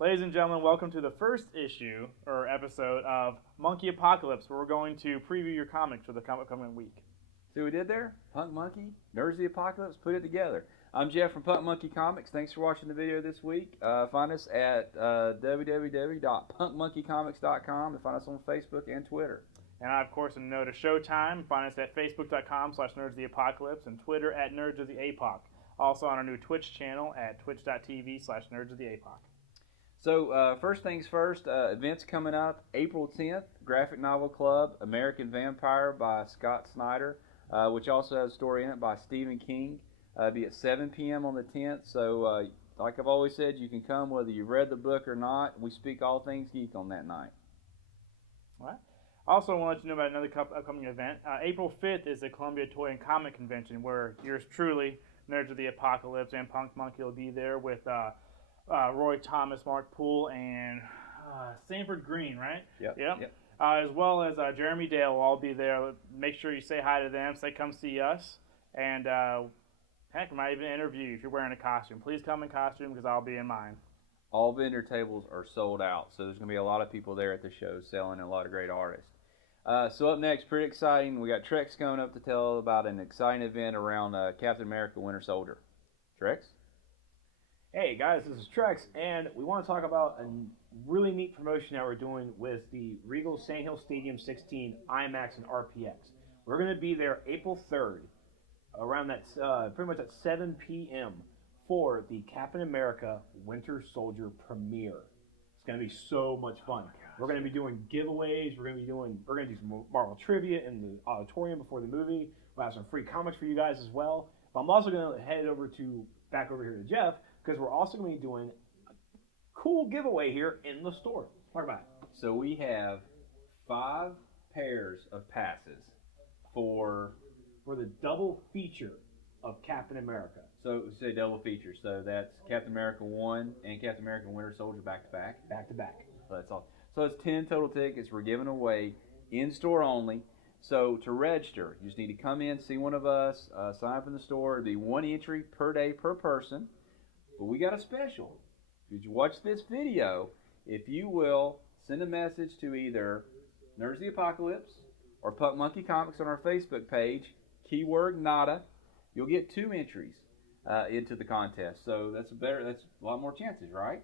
Ladies and gentlemen, welcome to the first issue or episode of Monkey Apocalypse, where we're going to preview your comics for the upcoming week. See what we did there? Punk Monkey, Nerds of the Apocalypse, put it together. I'm Jeff from Punk Monkey Comics. Thanks for watching the video this week. Find us at www.punkmonkeycomics.com and find us on Facebook and Twitter. And I, of course, am Note of Showtime. Find us at facebook.com/nerdsoftheapocalypse and Twitter at nerdsoftheapoc. Also on our new Twitch channel at twitch.tv/nerdsoftheapoc. So, first things first, events coming up. April 10th, Graphic Novel Club, American Vampire by Scott Snyder, which also has a story in it by Stephen King. It'll be at 7 p.m. on the 10th. So, like I've always said, you can come whether you've read the book or not. We speak all things geek on that night. All right. Also, I want to let you know about another upcoming event. April 5th is the Columbia Toy and Comic Convention, where yours truly, Nerds of the Apocalypse, and Punk Monkey will be there with Roy Thomas, Mark Poole, and Sanford Green, right? Yep. As well as Jeremy Dale will all be there. Make sure you say hi to them. Say come see us. And heck, we might even interview you if you're wearing a costume. Please come in costume because I'll be in mine. All vendor tables are sold out, so there's going to be a lot of people there at the show selling a lot of great artists. So up next, pretty exciting, we got Trex coming up to tell about an exciting event around Captain America Winter Soldier. Trex? Hey guys, this is Trex, and we want to talk about a really neat promotion that we're doing with the Regal Sand Hill Stadium 16 IMAX and RPX. We're going to be there April 3rd, around that pretty much at 7 p.m. for the Captain America Winter Soldier premiere. It's going to be so much fun. We're going to be doing giveaways. We're going to do some Marvel trivia in the auditorium before the movie. We'll have some free comics for you guys as well. But I'm also going to head back over here to Jeff, because we're also going to be doing a cool giveaway here in the store. Talk about it. So we have 5 pairs of passes for the double feature of Captain America. So say double feature. So that's Captain America 1 and Captain America Winter Soldier back to back. Back to back. So that's all. So it's 10 total tickets we're giving away in store only. So to register, you just need to come in, see one of us, sign up in the store. It'll be 1 entry per day per person. But we got a special. If you watch this video, if you will send a message to either Nerds of the Apocalypse or Punk Monkey Comics on our Facebook page, keyword NADA, you'll get 2 entries into the contest. So that's a lot more chances, right?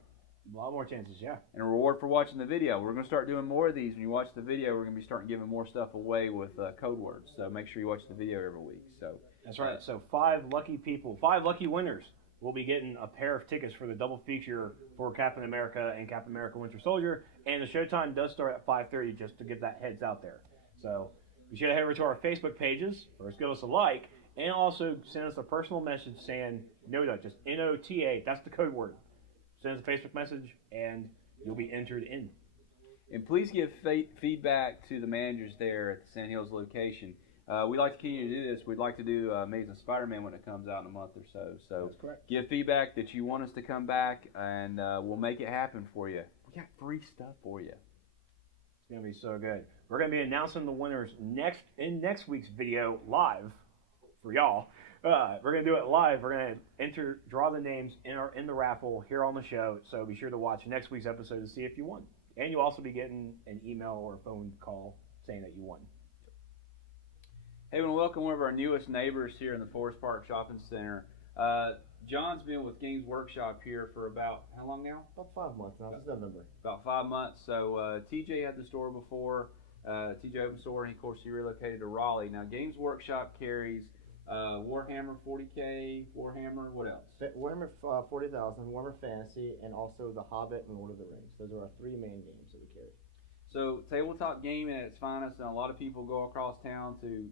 A lot more chances, yeah. And a reward for watching the video. We're going to start doing more of these. When you watch the video, we're going to be starting giving more stuff away with code words. So make sure you watch the video every week. So that's right. So 5 lucky people, 5 lucky winners will be getting a pair of tickets for the double feature for Captain America and Captain America Winter Soldier. And the showtime does start at 5:30, just to get that heads out there. So be sure to head over to our Facebook pages. First, give us a like, and also send us a personal message saying NOTA, just NOTA. That's the code word. Send us a Facebook message, and you'll be entered in. And please give feedback to the managers there at the Sand Hills location. We'd like to continue to do this. We'd like to do Amazing Spider-Man when it comes out in a month or so. So that's correct. Give feedback that you want us to come back, and we'll make it happen for you. We got free stuff for you. It's going to be so good. We're going to be announcing the winners in next week's video live for y'all. We're going to do it live. We're going to draw the names in the raffle here on the show. So be sure to watch next week's episode to see if you won. And you'll also be getting an email or a phone call saying that you won. Hey, I want to welcome one of our newest neighbors here in the Forest Park Shopping Center. John's been with Games Workshop here for about, how long now? About 5 months now. It's November. About 5 months. So TJ had the store before. TJ opened the store, and of course he relocated to Raleigh. Now Games Workshop carries Warhammer 40K, Warhammer, what else? Warhammer 40,000, Warhammer Fantasy, and also The Hobbit and Lord of the Rings. Those are our 3 main games that we carry. So tabletop gaming at its finest, and a lot of people go across town to,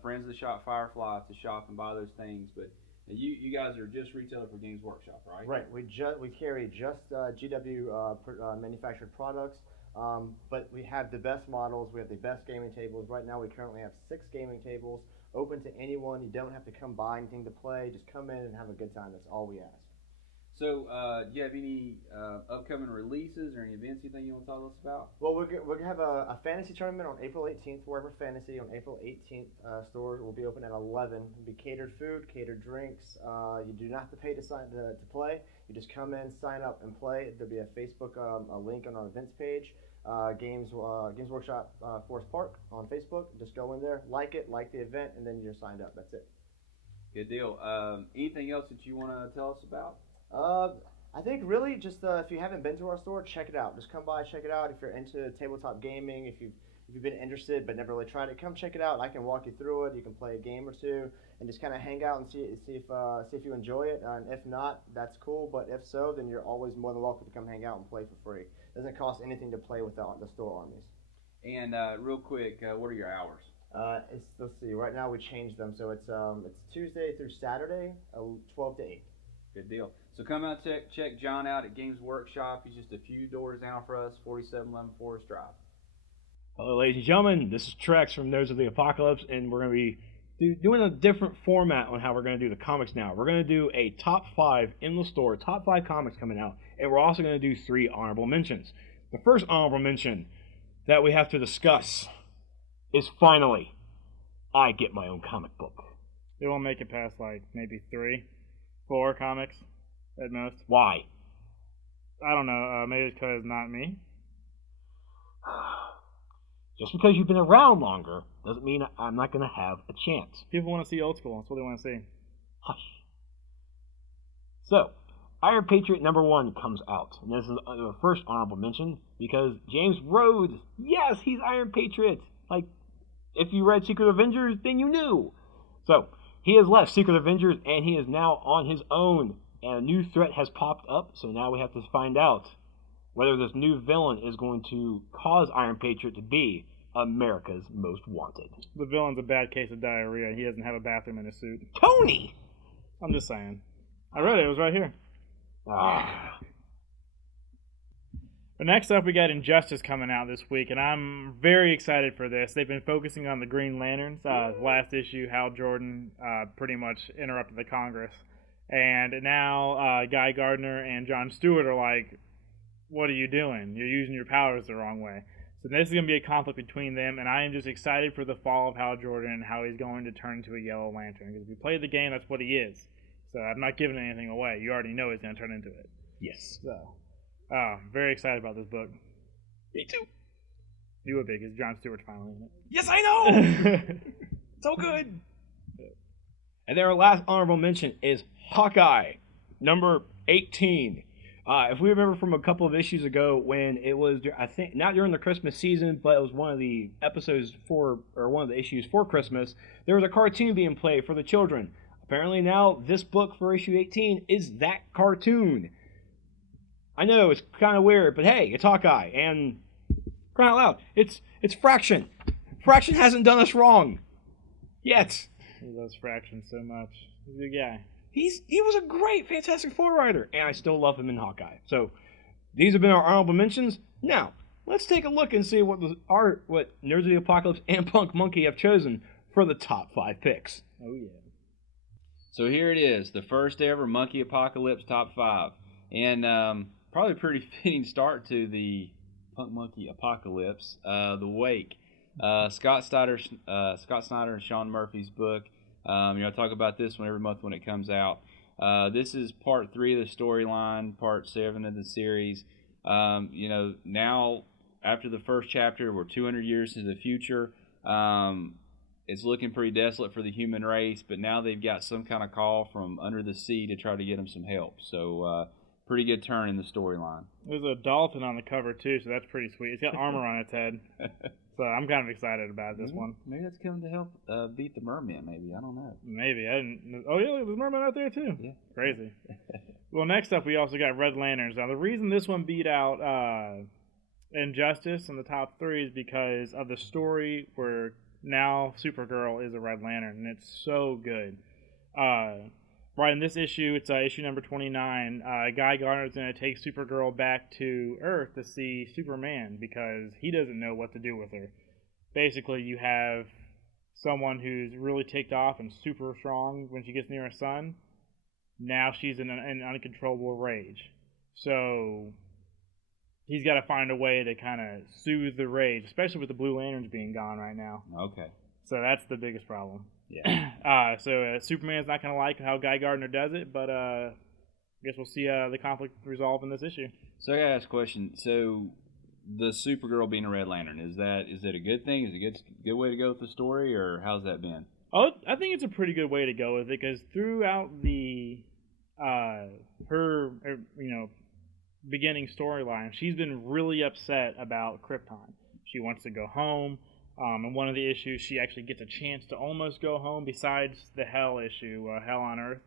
Friends of the Shop Firefly to shop and buy those things. But you guys are just retailer for Games Workshop, right? Right. We carry just GW manufactured products, but we have the best models. We have the best gaming tables. Right now, we currently have 6 gaming tables open to anyone. You don't have to come buy anything to play. Just come in and have a good time. That's all we ask. So, do you have any upcoming releases or any events you think you want to talk to us about? Well, we're going to have a fantasy tournament on April 18th, Warhammer Fantasy on April 18th. Stores will be open at 11. It'll be catered food, catered drinks. You do not have to pay to play. You just come in, sign up, and play. There'll be a Facebook a link on our events page. Games Workshop Forest Park on Facebook. Just go in there, like the event, and then you're signed up. That's it. Good deal. Anything else that you want to tell us about? I think really just if you haven't been to our store, check it out. Just come by, check it out. If you're into tabletop gaming, if you've been interested but never really tried it, come check it out. I can walk you through it. You can play a game or two and just kind of hang out and see if you enjoy it. And if not, that's cool. But if so, then you're always more than welcome to come hang out and play for free. It doesn't cost anything to play without the store armies. And real quick, what are your hours? Let's see. Right now we changed them, so it's Tuesday through Saturday, 12 to 8. Good deal. So come out, check John out at Games Workshop. He's just a few doors down for us, 4711 Forest Drive. Hello, ladies and gentlemen. This is Trex from Nerds of the Apocalypse, and we're going to be doing a different format on how we're going to do the comics now. We're going to do a top 5 in the store, top 5 comics coming out, and we're also going to do 3 honorable mentions. The first honorable mention that we have to discuss is finally, I get my own comic book. It won't make it past like maybe 3, 4 comics at most. Why? I don't know. Maybe it's because not me. Just because you've been around longer doesn't mean I'm not going to have a chance. People want to see old school. That's what they want to see. Hush. So, Iron Patriot #1 comes out. And this is the first honorable mention because James Rhodes, yes, he's Iron Patriot. Like, if you read Secret Avengers, then you knew. So, he has left Secret Avengers and he is now on his own. And a new threat has popped up, so now we have to find out whether this new villain is going to cause Iron Patriot to be America's Most Wanted. The villain's a bad case of diarrhea. He doesn't have a bathroom in his suit. Tony! I'm just saying. I read it. It was right here. Ah. But next up, we got Injustice coming out this week, and I'm very excited for this. They've been focusing on the Green Lanterns. Last issue, Hal Jordan pretty much interrupted the Congress. And now Guy Gardner and Jon Stewart are like, what are you doing? You're using your powers the wrong way. So this is going to be a conflict between them, and I am just excited for the fall of Hal Jordan and how he's going to turn into a Yellow Lantern. Because if you play the game, that's what he is. So I'm not giving anything away. You already know he's going to turn into it. Yes. So, very excited about this book. Me too. You would be, because Jon Stewart's finally in it. Yes, I know! So good! And then our last honorable mention is Hawkeye, number 18. If we remember from a couple of issues ago when it was, I think, not during the Christmas season, but it was one of the episodes one of the issues for Christmas, there was a cartoon being played for the children. Apparently now this book for issue 18 is that cartoon. I know, it's kind of weird, but hey, it's Hawkeye, and crying out loud, it's Fraction. Fraction hasn't done us wrong. Yet. He loves Fraction so much. He's a good guy. He was a great Fantastic Four writer, and I still love him in Hawkeye. So, these have been our honorable mentions. Now, let's take a look and see what Nerds of the Apocalypse and Punk Monkey have chosen for the top 5 picks. Oh, yeah. So here it is, the first ever Monkey Apocalypse top 5. And probably a pretty fitting start to the Punk Monkey Apocalypse, The Wake. Scott Snyder and Sean Murphy's book. I talk about this one every month when it comes out. This is part 3 of the storyline, part 7 of the series. Now after the first chapter, we're 200 years into the future. It's looking pretty desolate for the human race, but now they've got some kind of call from under the sea to try to get them some help. So pretty good turn in the storyline. There's a dolphin on the cover too, so that's pretty sweet. It's got armor on its head. So I'm kind of excited about this one. Maybe that's coming to help beat the merman, maybe. I don't know. Maybe. I didn't. Oh, yeah, there's merman out there, too. Yeah. Crazy. Well, next up, we also got Red Lanterns. Now, the reason this one beat out Injustice in the top 3 is because of the story where now Supergirl is a Red Lantern, and it's so good. Right, in this issue, it's issue number 29. Guy Gardner's going to take Supergirl back to Earth to see Superman because he doesn't know what to do with her. Basically, you have someone who's really ticked off and super strong when she gets near her son. Now she's in an uncontrollable rage. So he's got to find a way to kind of soothe the rage, especially with the Blue Lanterns being gone right now. Okay. So that's the biggest problem. Yeah. So Superman's not going to like how Guy Gardner does it, but guess we'll see the conflict resolve in this issue. So I gotta ask a question. So the Supergirl being a Red Lantern, is it a good thing? Is it a good way to go with the story, or how's that been? Oh, I think it's a pretty good way to go with it because throughout the her beginning storyline, she's been really upset about Krypton. She wants to go home. And one of the issues, she actually gets a chance to almost go home. Besides the Hell issue, Hell on Earth,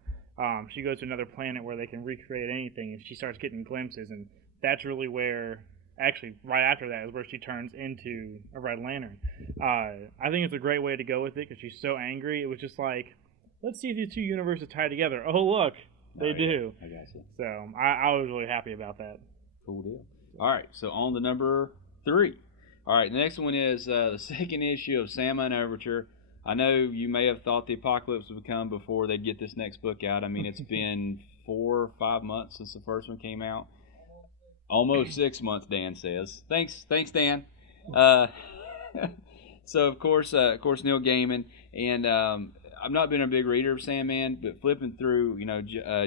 she goes to another planet where they can recreate anything, and she starts getting glimpses, and that's really where, actually, right after that is where she turns into a Red Lantern. I think it's a great way to go with it because she's so angry. It was just like, let's see if these two universes tie together. Oh, look, they do. I got you. So I was really happy about that. Cool deal. All right, so on to number 3. All right, the next one is the second issue of Sandman Overture. I know you may have thought the apocalypse would come before they'd get this next book out. I mean, it's been 4 or 5 months since the first one came out. Almost 6 months, Dan says. Thanks, Dan. So of course, Neil Gaiman, and I've not been a big reader of Sandman, but flipping through,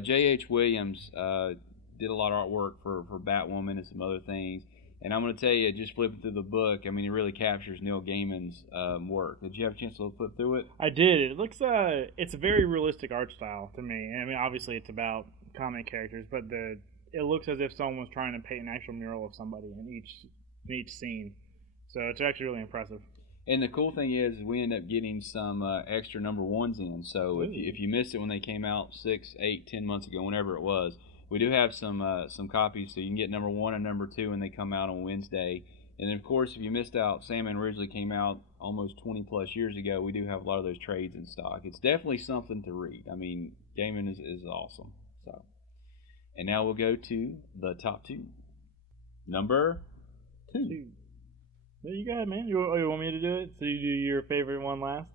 J.H. Williams did a lot of artwork for Batwoman and some other things. And I'm going to tell you, just flipping through the book, I mean, it really captures Neil Gaiman's work. Did you have a chance to flip through it? I did. It looks, it's a very realistic art style to me. I mean, obviously it's about comic characters, but it looks as if someone was trying to paint an actual mural of somebody in each scene. So it's actually really impressive. And the cool thing is we end up getting some extra number 1s in. So if you missed it when they came out 6, 8, 10 months ago, whenever it was, we do have some copies, so you can get number 1 and number 2 when they come out on Wednesday. And then, of course, if you missed out, Sandman originally came out almost 20-plus years ago. We do have a lot of those trades in stock. It's definitely something to read. I mean, Gaiman is awesome. So, and now we'll go to the top 2. Number 2. There you go ahead, man. You want me to do it? So you do your favorite one last?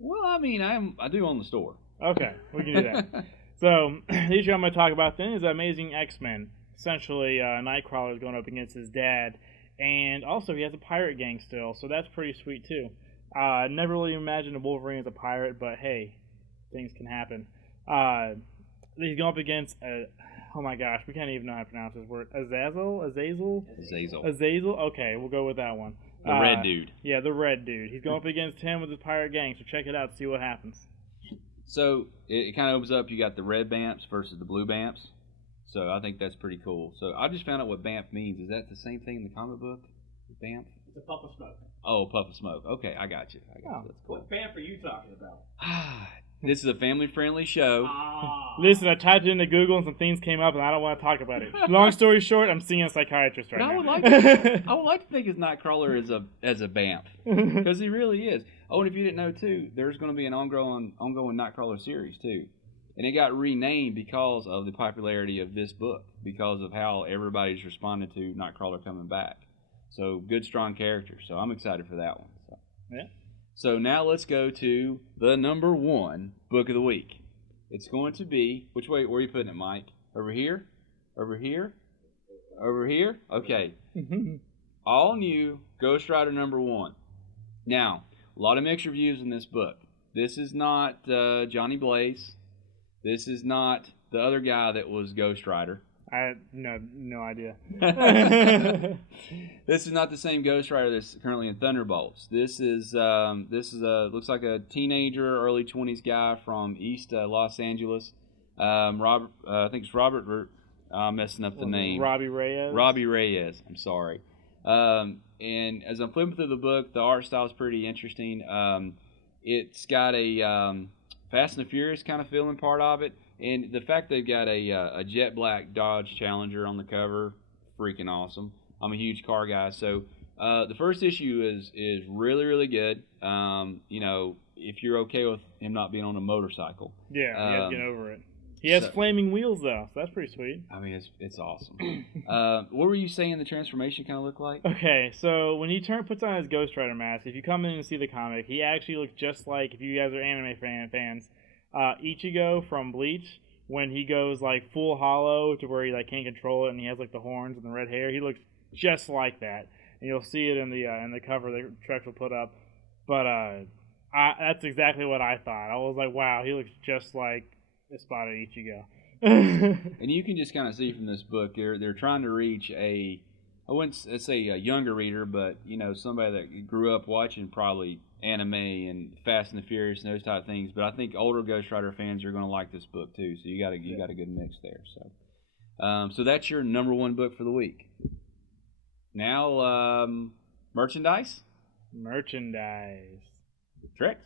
Well, I mean, I do own the store. Okay, we can do that. So, the issue I'm going to talk about then is Amazing X-Men. Essentially, Nightcrawler is going up against his dad, and also he has a pirate gang still, so that's pretty sweet too. I never really imagined a Wolverine as a pirate, but hey, things can happen. He's going up against, oh my gosh, we can't even know how to pronounce this word. Azazel? Okay, we'll go with that one. The red dude. Yeah, the red dude. He's going up against him with his pirate gang, so check it out, see what happens. So it kind of opens up. You got the red Bamps versus the blue Bamps. So I think that's pretty cool. So I just found out what Bamp means. Is that the same thing in the comic book? Bamp? It's a puff of smoke. Oh, puff of smoke. Okay, I got you. That's cool. What Bamp are you talking about? This is a family-friendly show. Listen, I typed it into Google and some things came up, and I don't want to talk about it. Long story short, I'm seeing a psychiatrist right now. I would like to think his Nightcrawler as a Bamp, because he really is. Oh, and if you didn't know too, there's going to be an ongoing Nightcrawler series too, and it got renamed because of the popularity of this book, because of how everybody's responded to Nightcrawler coming back. So good, strong character. So I'm excited for that one. So. Yeah. So now let's go to the number 1 book of the week. It's going to be, which way, where are you putting it, Mike? Over here? Over here? Over here? Okay. All new Ghost Rider number 1. Now, a lot of mixed reviews in this book. This is not Johnny Blaze. This is not the other guy that was Ghost Rider. I had no idea. This is not the same Ghost Rider that's currently in Thunderbolts. This is looks like a teenager, early 20s guy from East Los Angeles. Robert, I think it's Robert. I'm messing up the name. Robbie Reyes. Robbie Reyes. I'm sorry. And as I'm flipping through the book, the art style is pretty interesting. It's got a Fast and the Furious kind of feeling part of it. And the fact they've got a jet black Dodge Challenger on the cover, freaking awesome. I'm a huge car guy, so the first issue is really, really good. If you're okay with him not being on a motorcycle. Yeah, you have to get over it. He has flaming wheels, though, so that's pretty sweet. I mean, it's awesome. What were you saying the transformation kind of looked like? Okay, so when he puts on his Ghost Rider mask, if you come in and see the comic, he actually looks just like, if you guys are anime fans, Ichigo from Bleach, when he goes like full hollow to where he like can't control it and he has like the horns and the red hair. He looks just like that, and you'll see it in the cover that Trex will put up. But that's exactly what I thought. I was like, wow, he looks just like Espada Ichigo. And you can just kind of see from this book, they're trying to reach I wouldn't say a younger reader, but somebody that grew up watching probably anime and Fast and the Furious and those type of things. But I think older Ghost Rider fans are going to like this book too. So you got a good mix there. So that's your number one book for the week. Now merchandise. Tricks.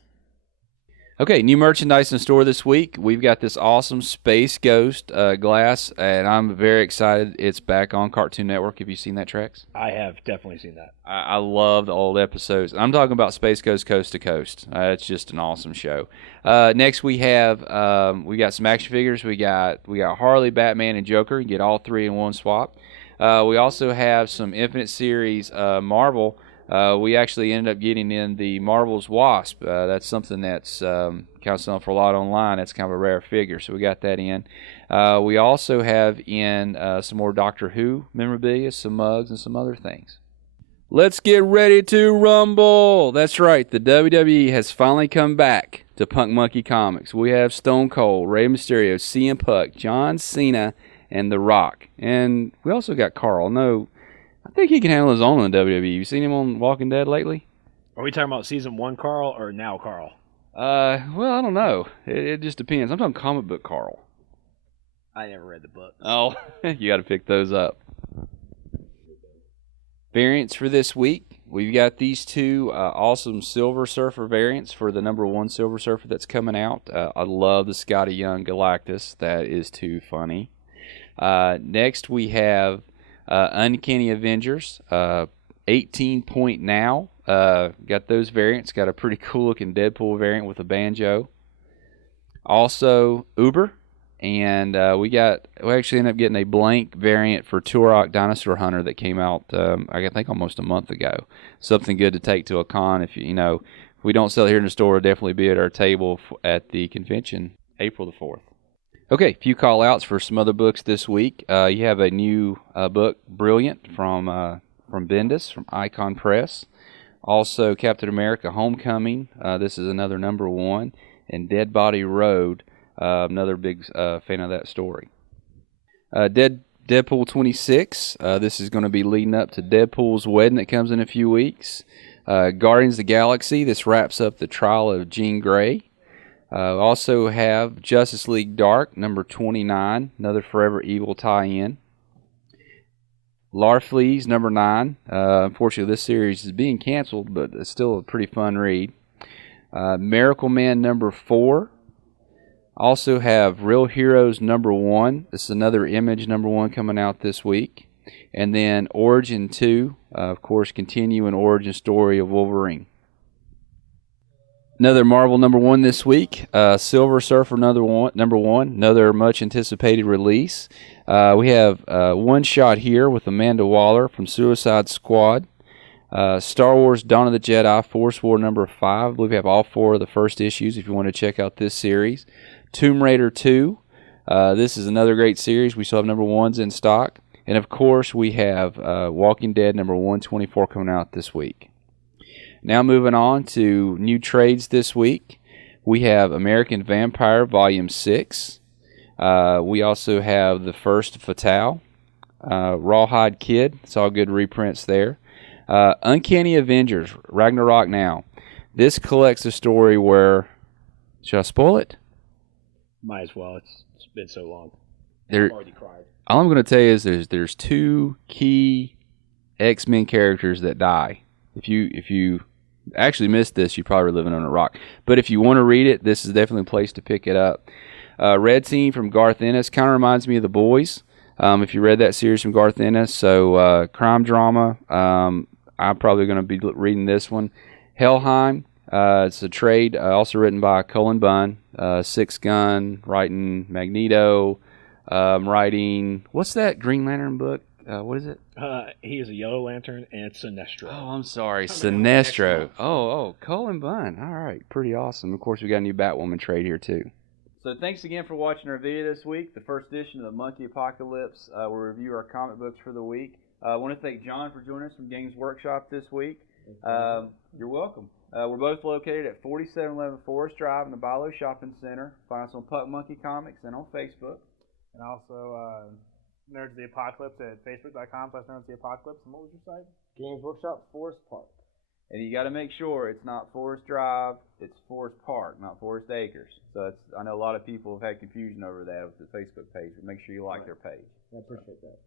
Okay, new merchandise in store this week. We've got this awesome Space Ghost glass, and I'm very excited. It's back on Cartoon Network. Have you seen that, Trex? I have definitely seen that. I love the old episodes. I'm talking about Space Ghost Coast to Coast. It's just an awesome show. Next, we got some action figures. We got Harley, Batman, and Joker. You get all three in one swap. We also have some Infinite Series Marvel. We actually ended up getting in the Marvel's Wasp. That's something that's kind of selling for a lot online. That's kind of a rare figure, so we got that in. We also have in some more Doctor Who memorabilia, some mugs, and some other things. Let's get ready to rumble. That's right. The WWE has finally come back to Punk Monkey Comics. We have Stone Cold, Rey Mysterio, CM Punk, John Cena, and The Rock. And we also got Carl. No, I think he can handle his own in the WWE. You seen him on Walking Dead lately? Are we talking about season 1 Carl or now Carl? Well, I don't know. It just depends. I'm talking comic book Carl. I never read the book. Oh, you got to pick those up. Variants for this week. We've got these two awesome Silver Surfer variants for the number 1 Silver Surfer that's coming out. I love the Scotty Young Galactus. That is too funny. Next, we have Uncanny Avengers, 18 Point Now. Got those variants. Got a pretty cool looking Deadpool variant with a banjo. Also, Uber. And we actually ended up getting a blank variant for Turok Dinosaur Hunter that came out, I think, almost a month ago. Something good to take to a con. If we don't sell it here in the store, it'll definitely be at our table at the convention, April the 4th. Okay, a few call-outs for some other books this week. You have a new book, Brilliant, from Bendis, from Icon Press. Also, Captain America Homecoming. This is another number 1. And Dead Body Road. Another big fan of that story. Deadpool 26. This is going to be leading up to Deadpool's wedding that comes in a few weeks. Guardians of the Galaxy. This wraps up the trial of Jean Grey. Also have Justice League Dark, number 29. Another Forever Evil tie-in. Larfleeze, number 9. Unfortunately, this series is being canceled, but it's still a pretty fun read. Miracle Man, number 4. Also have Real Heroes number 1. This is another Image number 1 coming out this week. And then Origin 2, of course, continuing origin story of Wolverine. Another Marvel number 1 this week. Silver Surfer number 1. Another much anticipated release. We have one shot here with Amanda Waller from Suicide Squad. Star Wars Dawn of the Jedi Force War number 5. I believe we have all 4 of the first issues if you want to check out this series. Tomb Raider 2. This is another great series. We still have number 1s in stock. And of course, we have Walking Dead number 124 coming out this week. Now moving on to new trades this week. We have American Vampire Volume 6. We also have The First Fatale. Rawhide Kid. It's all good reprints there. Uncanny Avengers, Ragnarok Now. This collects a story where... Should I spoil it? Might as well. It's been so long. I've already cried. All I'm going to tell you is there's 2 key X-Men characters that die. If you actually missed this, you're probably living on a rock. But if you want to read it, this is definitely a place to pick it up. Red Team from Garth Ennis kind of reminds me of The Boys. If you read that series from Garth Ennis, so crime drama. I'm probably going to be reading this one. Helheim. It's a trade also written by Cullen Bunn. Six Gun, writing Magneto, writing, what's that Green Lantern book? What is it? He is a Yellow Lantern, and it's Sinestro. Oh, I'm sorry, Sinestro. Oh, Cullen Bunn. All right, pretty awesome. Of course, we got a new Batwoman trade here, too. So thanks again for watching our video this week, the first edition of the Monkey Apocalypse. We'll review our comic books for the week. I want to thank John for joining us from Games Workshop this week. You're welcome. We're both located at 4711 Forest Drive in the Bilo Shopping Center. Find us on Puck Monkey Comics and on Facebook. And also Nerds of the Apocalypse at facebook.com/Nerds of the Apocalypse. And what was your site? Games Workshop Forest Park. And you got to make sure it's not Forest Drive, it's Forest Park, not Forest Acres. So I know a lot of people have had confusion over that with the Facebook page, but make sure you like their page. I appreciate that.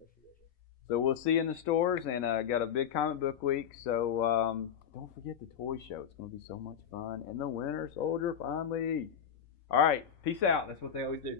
So we'll see you in the stores, and got a big comic book week. So don't forget the toy show. It's going to be so much fun. And the Winter Soldier finally. All right, peace out. That's what they always do.